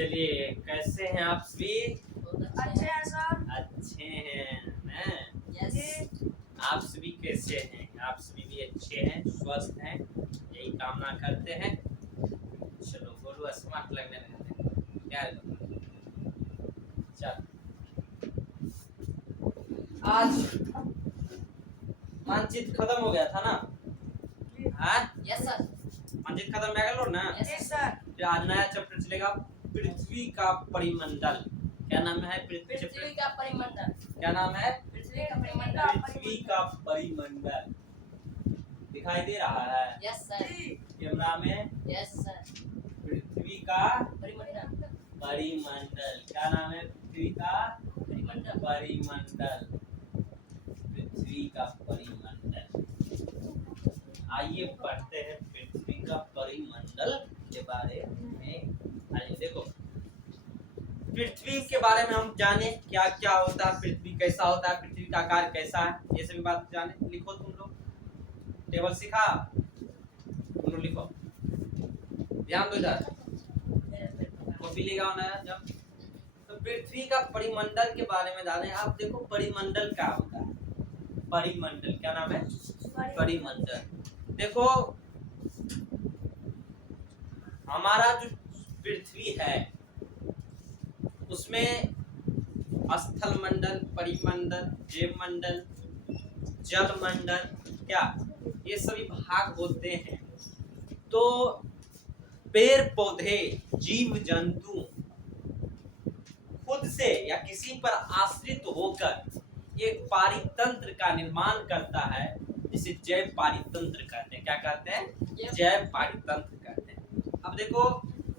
चलिए, कैसे हैं आप सभी? अच्छे हैं सर। अच्छे हैं। यस। आप सभी कैसे हैं? आप सभी भी अच्छे हैं, स्वस्थ हैं, यही कामना करते हैं। चलो गुरु स्मार्ट लगने लगे क्या है? चल आज मानचित्र खत्म हो गया था ना? हाँ यस सर। मानचित्र खत्म हो गया ना? Yes sir. फिर आज नया चैप्टर चलेगा, पृथ्वी का परिमंडल। क्या नाम है? पृथ्वी का परिमंडल। क्या नाम है? पृथ्वी का परिमंडल। पृथ्वी का परिमंडल दिखाई दे रहा है? Yes sir. कैमरा में? Yes sir. पृथ्वी का परिमंडल। परिमंडल। क्या नाम है? पृथ्वी का परिमंडल। परिमंडल। पृथ्वी का परिमंडल। आइए पढ़ते हैं पृथ्वी का परिमंडल के बारे में। आइए देखो, पृथ्वी के बारे में हम जाने क्या क्या होता है, पृथ्वी कैसा होता है, पृथ्वी का आकार कैसा है, ये सभी बात जाने। लिखो तुम लोग, टेबल सीखा तुम लोग, लिखो, ध्यान दो इधर, कॉपी ले आओ ना जब। तो पृथ्वी का परिमंडल के बारे में जाने। आप देखो परिमंडल क्या होता है। परिमंडल क्या नाम है? परिमंडल। देखो हमारा जो पृथ्वी है उसमें स्थल मंडल, परिमंडल, जैव मंडल, जल मंडल, क्या ये सभी भाग होते हैं। तो पेड़ पौधे, जीव जंतु खुद से या किसी पर आश्रित होकर एक पारितंत्र का निर्माण करता है, जिसे जैव पारितंत्र कहते हैं। क्या कहते हैं? जैव पारितंत्र कहते हैं। अब देखो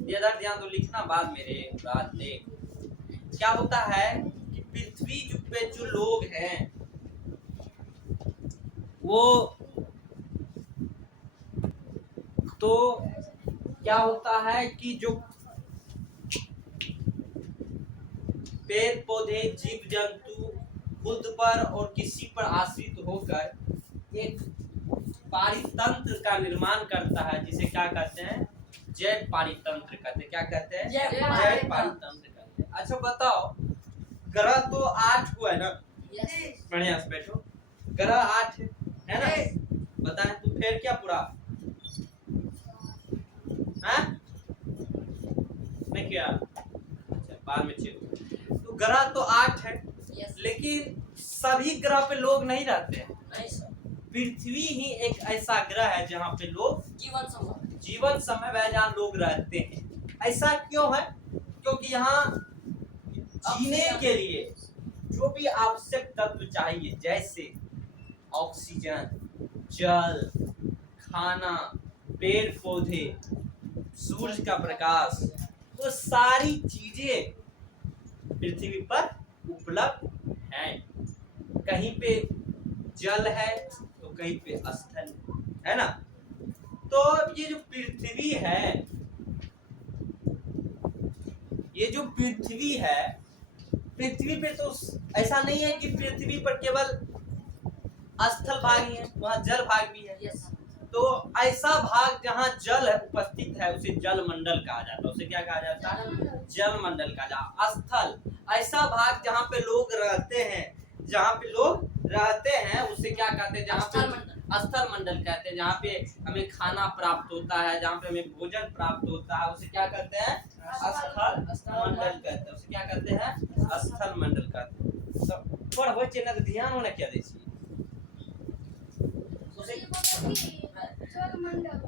इधर ध्यान दो, लिखना बाद मेरे बात देख। क्या होता है कि पृथ्वी पे जो लोग हैं वो तो क्या होता है कि जो पेड़ पौधे, जीव जंतु खुद पर और किसी पर आश्रित होकर एक पारितंत्र का निर्माण करता है, जिसे क्या कहते हैं? जैव पारितंत्र कहते हैं। क्या कहते हैं? जैव पारितंत्र कहते हैं। अच्छा बताओ, ग्रह तो 8 हुआ है ना? बढ़िया से बैठो। ग्रह 8 है ना? बताएं तू फिर क्या पूरा है? नहीं किया? अच्छा बाद में चेक। तो ग्रह तो 8 है, लेकिन सभी ग्रह पे लोग नहीं रहते हैं। नहीं सर। पृथ्वी ही एक ऐसा ग्रह है जहाँ पे लोग जीवन संभव है, जहाँ लोग रहते हैं। ऐसा क्यों है? क्योंकि यहाँ जीने के लिए जो भी आवश्यक तत्व चाहिए, जैसे ऑक्सीजन, जल, खाना, पेड़ पौधे, सूरज का प्रकाश, वो सारी चीजें पृथ्वी पर उपलब्ध हैं। कहीं पे जल है तो कहीं पे स्थल है ना? तो ये जो पृथ्वी है, ये जो पृथ्वी है, पृथ्वी पे तो ऐसा नहीं है कि पृथ्वी पर केवल स्थल भाग ही है, वहाँ जल भाग भी है। तो ऐसा भाग जहाँ जल उपस्थित है उसे जल मंडल कहा जाता है। उसे क्या कहा जाता है? जल मंडल कहा जाता है। स्थल ऐसा भाग जहाँ पे लोग रहते हैं, जहाँ पे लोग रहते हैं उसे क्या कहते हैं? जहाँ पे स्थल मंडल कहते हैं। जहाँ पे हमें खाना प्राप्त होता है, जहाँ पे हमें भोजन प्राप्त होता है, उसे क्या कहते हैं? स्थल मंडल कहते हैं। उसे क्या कहते हैं? स्थल मंडल कहते हैं। सब पर हो चेना तो ध्यान होना क्या देखिए उसे जल मंडल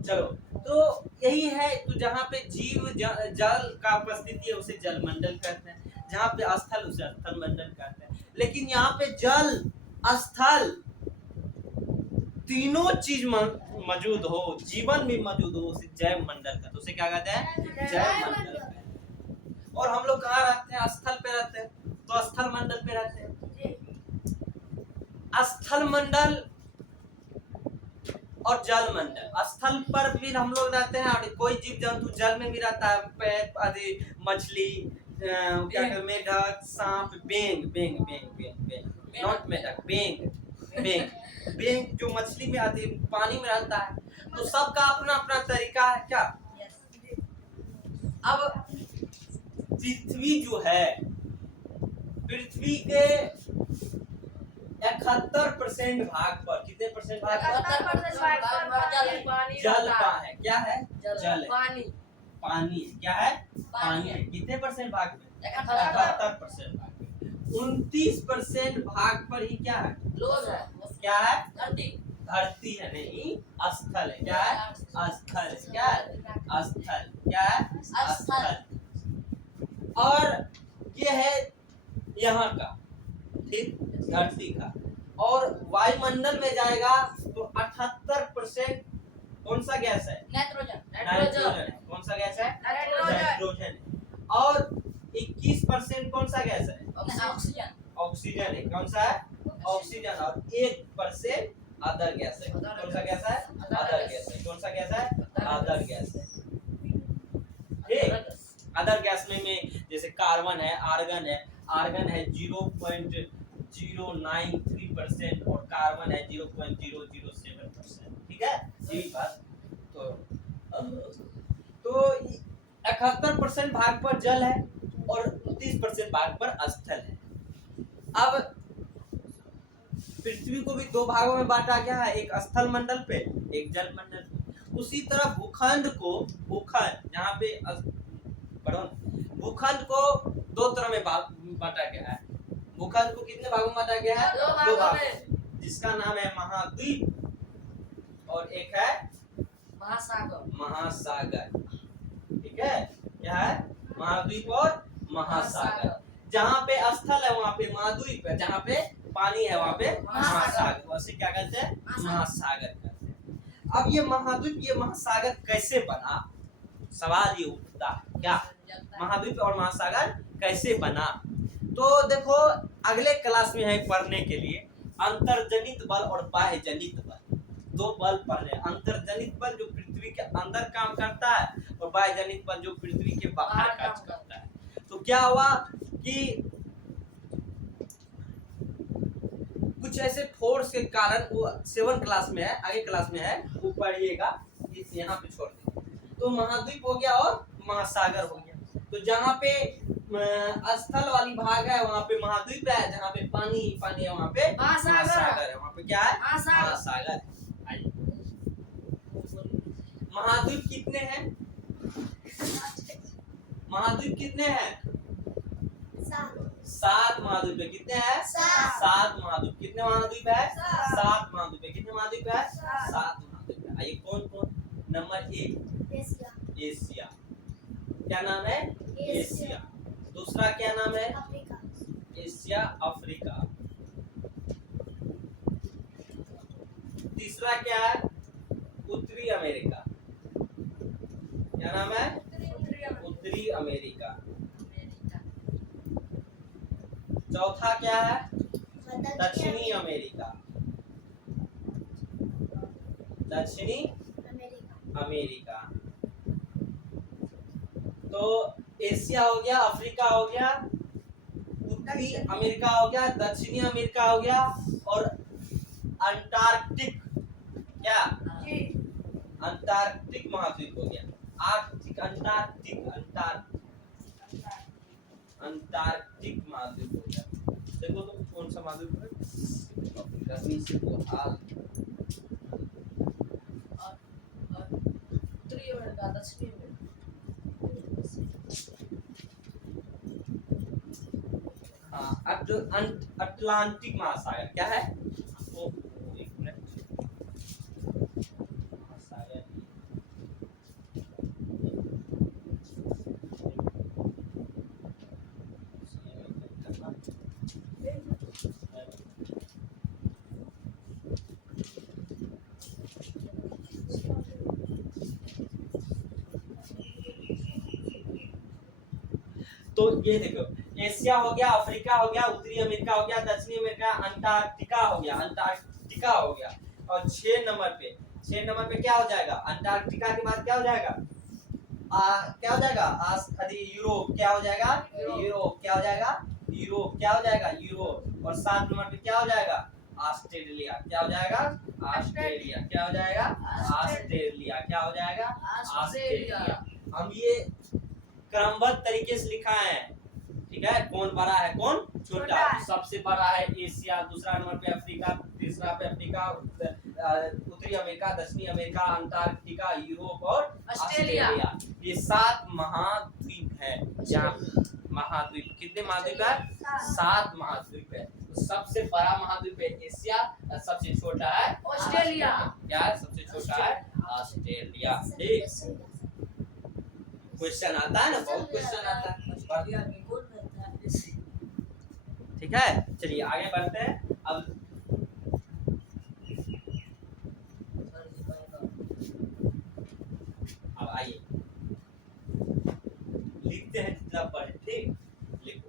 चलो, तो यही है। तो जहाँ पे जीव जल का उपस्थिति है उसे जल मंडल कहते हैं, जहाँ पे स्थल उसे स्थल मंडल कहते हैं। लेकिन यहाँ पे जल, स्थल तीनों चीज मौजूद हो, जीवन भी मौजूद हो, उसे जैव मंडल कहते हैं। उसे क्या कहते हैं? जैव मंडल कहते हैं। और हम लोग कहाँ रहते हैं? स्थल पे रहते हैं, तो स्थल मंडल पे रहते हैं। स्थल मंडल और जल मंडल। स्थल पर भी हम लोग रहते हैं और कोई जीव जंतु जल में भी रहता है, पेड़ आदि, मछली, क्या मेढक, सांप, बेंग, नॉट मेढक, बेंग, बैंक बैंक जो मछली में आती है, पानी में रहता है, तो सबका अपना अपना तरीका है क्या। अब पृथ्वी जो है, पृथ्वी के 71% भाग पर, कितने परसेंट भाग पर पानी जल का है, क्या है, जल जल है, पानी पानी है, क्या है, पानी है। कितने परसेंट भाग पे, 71% भाग पे। 29% भाग पर ही क्या है, लोग है क्या है, धरती धरती है, नहीं स्थल है, क्या है, स्थल है, क्या है, स्थल, क्या है, स्थल। और ये है यहाँ का, ठीक, धरती का। और वायुमंडल में जाएगा तो 78% कौन सा गैस है, नाइट्रोजन नाइट्रोजन है। कौन सा गैस है, नाइट्रोजन है। और 21% कौन सा गैस है, ऑक्सीजन ऑक्सीजन है। कौन सा है, ऑक्सीजन। और 1% अदर गैस है। कौन सा गैस है, अदर गैस है। कौन सा गैस है, अदर गैस है। ठीक, अदर गैस में जैसे कार्बन है, आर्गन है, आर्गन है 0.093% और कार्बन है 0.007%। ठीक है, यही बात। तो 71% भाग पर जल है और 30% भाग पर स्थल है। अब पृथ्वी को भी दो भागों में बांटा गया है, एक स्थल मंडल पे, एक जल मंडल पे। उसी तरह भूखंड को, भूखंड जहाँ पे भूखंड को दो तरह में बांटा गया है। भूखंड को कितने भागों में बांटा गया है, दो भागों में, जिसका नाम है महाद्वीप और एक है महासागर महासागर। ठीक है, क्या है, महाद्वीप और महासागर। जहाँ पे स्थल है वहाँ पे महाद्वीप है, जहाँ पे पानी है वहाँ पे महासागर। वैसे क्या कहते हैं, महासागर कहते हैं। अब ये महाद्वीप, ये महासागर कैसे बना, सवाल ये उठता है, क्या महाद्वीप और महासागर कैसे बना। तो देखो अगले क्लास में है पढ़ने के लिए अंतर्जनित बल और बाह्य जनित बल। दो बल पढ़ रहे हैं, अंतर्जनित बल जो पृथ्वी के अंदर काम करता है और बाह्य जनित बल जो पृथ्वी के बाहर काम करता है। तो क्या हुआ कि कुछ ऐसे फोर्स के कारण, वो 7 क्लास में है, आगे क्लास में है, वो पढ़िएगा, इस यहाँ पे छोड़ देंगे। तो महाद्वीप हो गया और महासागर हो गया। तो जहाँ पे स्थल वाली भाग है वहाँ पे महाद्वीप है, जहाँ पे पानी पानी है वहाँ पे महासागर है। वहाँ पे क्या है, महासागर है। महाद्वीप कितने हैं, महाद्वीप कितने हैं, 7 महाद्वीप है। कितने हैं, 7 महाद्वीप। कितने महाद्वीप है, 7 महाद्वीप है। कितने महाद्वीप है, 7 महाद्वीप है। आइए कौन कौन। नंबर 1 एशिया, क्या नाम है, एशिया। दूसरा क्या नाम है, एशिया अफ्रीका। तीसरा क्या है, उत्तरी अमेरिका। क्या नाम है, उत्तरी अमेरिका। चौथा क्या है, दक्षिणी अमेरिका, दक्षिणी अमेरिका। तो एशिया हो गया, अफ्रीका हो गया, उत्तरी अमेरिका हो गया, दक्षिणी अमेरिका हो गया, और अंटार्कटिक, क्या, अंटार्कटिक महाद्वीप हो गया। आर्कटिक, अंटार्कटिक, अंटार्कटिक महाद्वीप हो गया। देखो तो कौन सा महाद्वीप है, गर्मी से तो हाल। उत्तरी अमेरिका, दक्षिणी अमेरिका, हाँ, अटलांटिक महासागर क्या है, वो एक मिनट, महासागर तो ये देखो, एशिया हो गया, अफ्रीका हो गया, उत्तरी अमेरिका हो गया, दक्षिणी अमेरिका, अंटार्कटिका हो गया, अंटार्कटिका हो गया। और 6 नंबर पे क्या हो जाएगा, अंटार्कटिका के बाद क्या हो जाएगा, क्या हो जाएगा, यूरोप। क्या हो जाएगा, यूरोप। क्या हो जाएगा, यूरोप। क्या हो जाएगा, यूरोप। और 7 नंबर पे क्या हो जाएगा, ऑस्ट्रेलिया। क्या हो जाएगा? ऑस्ट्रेलिया। क्या हो जाएगा? ऑस्ट्रेलिया। क्या हो जाएगा? ऑस्ट्रेलिया। हम ये क्रमबद्ध तरीके से लिखा है, ठीक है। कौन बड़ा है कौन छोटा? सबसे बड़ा है एशिया, दूसरा नंबर पे अफ्रीका, तीसरा पे अफ्रीका, उत्तरी अमेरिका, दक्षिणी अमेरिका, अंटार्कटिका, यूरोप और ऑस्ट्रेलिया। ये 7 महाद्वीप है। यहाँ महाद्वीप कितने महाद्वीप है? 7 महाद्वीप है। तो सबसे बड़ा महाद्वीप है एशिया और सबसे छोटा है ऑस्ट्रेलिया। क्या है? सबसे छोटा है ऑस्ट्रेलिया। ठीक, क्वेश्चन आता है ना, बहुत क्वेश्चन आता है, ऑस्ट्रेलिया में कौन रहता है ऐसे? ठीक है। चलिए आगे बढ़ते हैं। अब आइए लिखते हैं जितना पढ़े। ठीक, लिखो।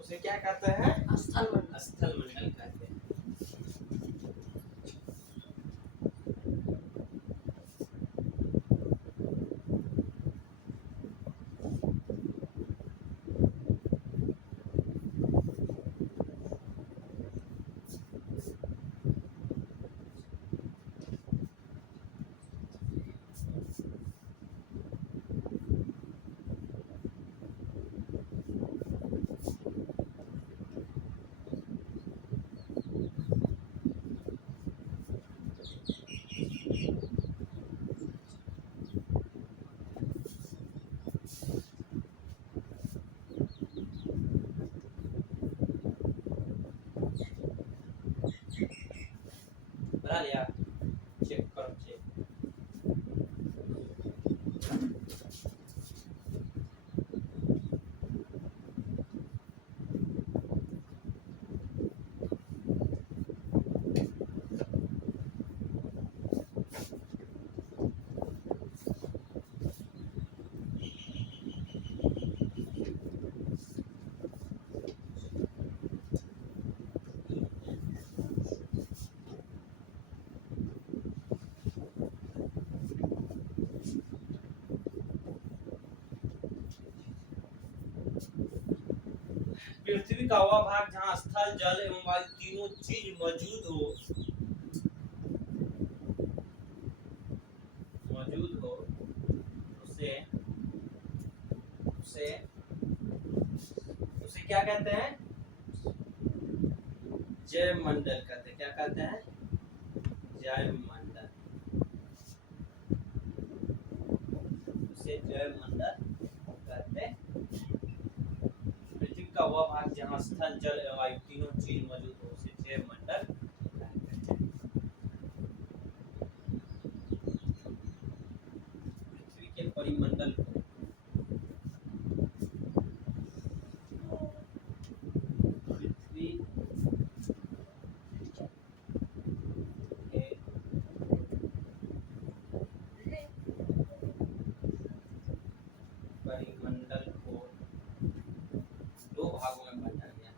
उसे क्या कहते हैं? स्थल मंडल। स्थल मंडल कहते हैं। बना लिया? चेक करो, चेक। पृथ्वी का वह भाग जहाँ स्थल, जल एवं वायु तीनों चीज मौजूद हो, उसे उसे उसे क्या कहते हैं? जैव मंडल कहते हैं। क्या कहते हैं? जैव मंडल। उसे जैव मंडल कहते हैं। पृथ्वी का वह भाग जहाँ स्थल, जल एवं वायु तीनों चीज मौजूद हो, उसे जैव मंडल कहते हैं। पृथ्वी के परिमंडल को पृथ्वी परिमंडल को 2 भागों में बांटा गया है।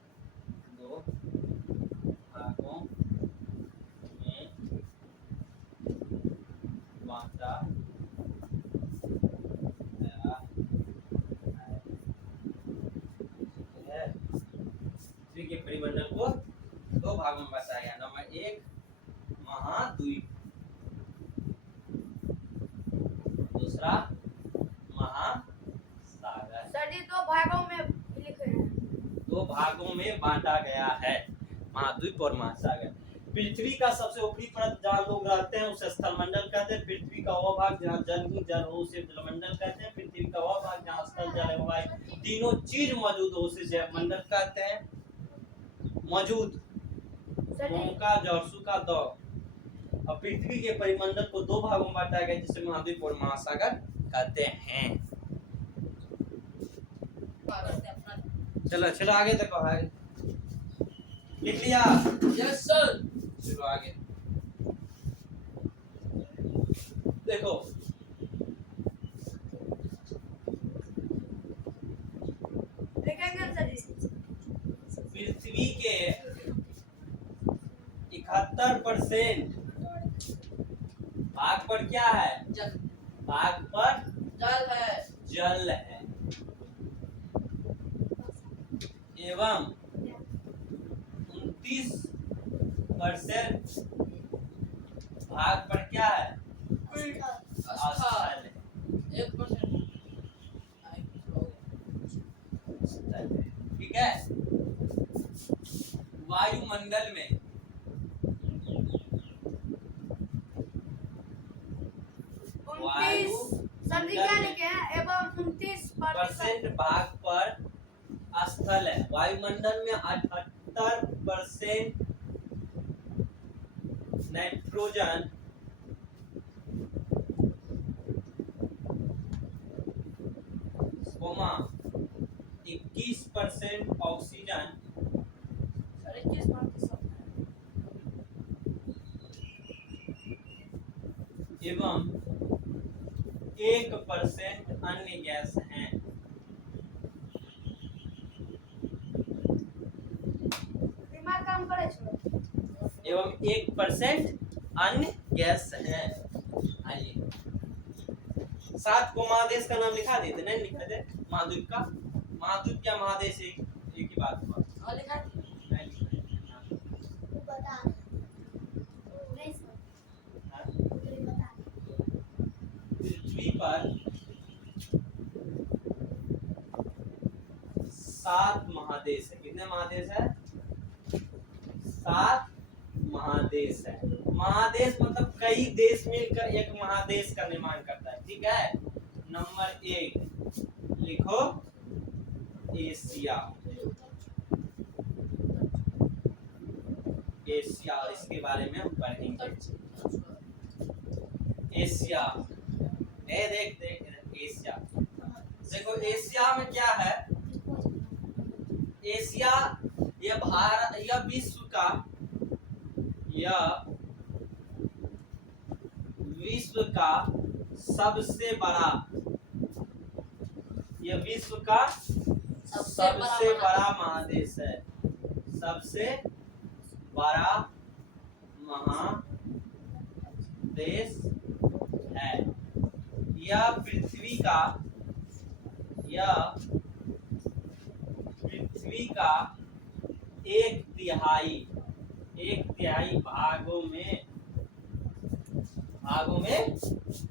2 भागों में बांटा गया है। पृथ्वी के परिमंडल को 2 भागों में बांटा गया। नंबर 1 महाद्वीप, दूसरा महासागर। सर जी दो भागों में लिखे हैं। दो भागों में बांटा गया है, महाद्वीप और महासागर। पृथ्वी का सबसे ऊपरी परत जहाँ लोग रहते हैं उसे स्थलमंडल कहते हैं। पृथ्वी का वह भाग जहाँ जल ही जल हो उसे जलमंडल कहते हैं। पृथ्वी का वह भाग जहाँ स्थल, जल एवं वायु तीनों चीज मौजूद हो उसे जैवमंडल कहते हैं। मौजूद सर जी का जरसु का द। और पृथ्वी के परिमंडल को दो भागों में बांटा गया जिसे महाद्वीप और महासागर कहते हैं। चलो चलो आगे तक आगे लिख लिया। Yes sir. चलो आगे देखो, लिखेंगे सर जी। पृथ्वी के 71% भाग पर क्या है? जल भाग पर जल है। जल है एवं 29% भाग पर क्या है? स्थल है। 1%। ठीक है। वायुमंडल में सर जी क्या लिखे हैं? एवं 29% भाग पर स्थल है। वायुमंडल में 78% नाइट्रोजन, 21% ऑक्सीजन, 21% एवं 1% अन्य गैस हैं। दिमाग काम करे छो। एवं 1% अन्य गैस हैं। आइए 7 को महादेश का नाम लिखा देते, नहीं लिखा दे महाद्वीप का। महाद्वीप क्या महादेश एक ही बात हुआ। और लिखा नहीं लिखा है। बता नहीं सर हाँ? बता पृथ्वी पर 7 महादेश है। कितने महादेश है? 7 महादेश है। महादेश मतलब कई देश मिलकर एक महादेश का निर्माण करता है। ठीक है। नंबर 1 लिखो एशिया। एशिया, और इसके बारे में हम पढ़ेंगे। एशिया, देख एशिया। देखो एशिया में क्या है? एशिया यह भारत, यह विश्व का सबसे बड़ा, यह विश्व का सबसे बड़ा महादेश है। सबसे बड़ा महादेश है। यह पृथ्वी का 1/3 भागों में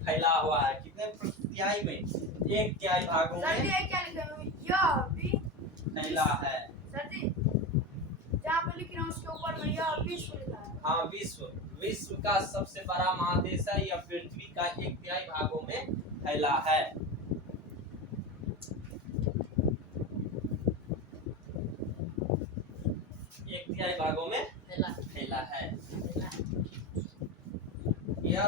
फैला हुआ है। कितने तिहाई में? 1/3 भागों सर जी में क्या लिखे हैं? यह भी फैला है। सर जी जहाँ पे लिख रहे हैं उसके ऊपर में यह विश्व लिखा है। हाँ, विश्व का सबसे बड़ा महादेश है। यह पृथ्वी का 1/3 भागों में फैला है। भागों में फैला है। यह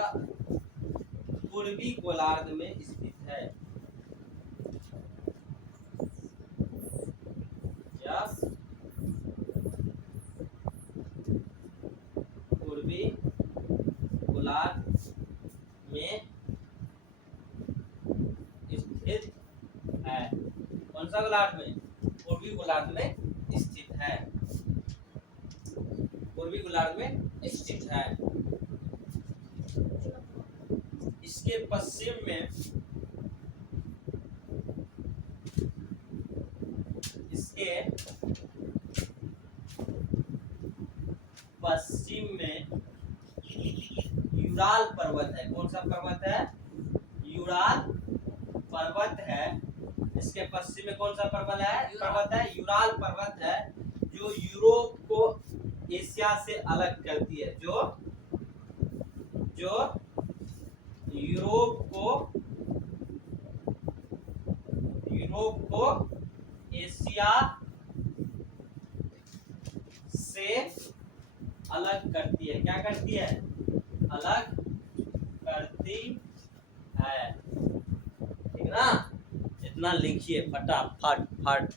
पूर्वी गोलार्ध में स्थित है। यह पूर्वी गोलार्ध में स्थित है। कौन सा गोलार्ध में? पूर्वी गोलार्ध में स्थित है। पूर्वी गोलार्ध में स्थित है। इसके पश्चिम में यूराल पर्वत है। कौन सा पर्वत है? यूराल पर्वत है। इसके पश्चिम में कौन सा पर्वत है? यूराल पर्वत है, जो यूरोप को एशिया से अलग करती है। जो यूरोप को एशिया से अलग करती है। क्या करती है? अलग करती है। ठीक ना? इतना लिखिए फटाफट।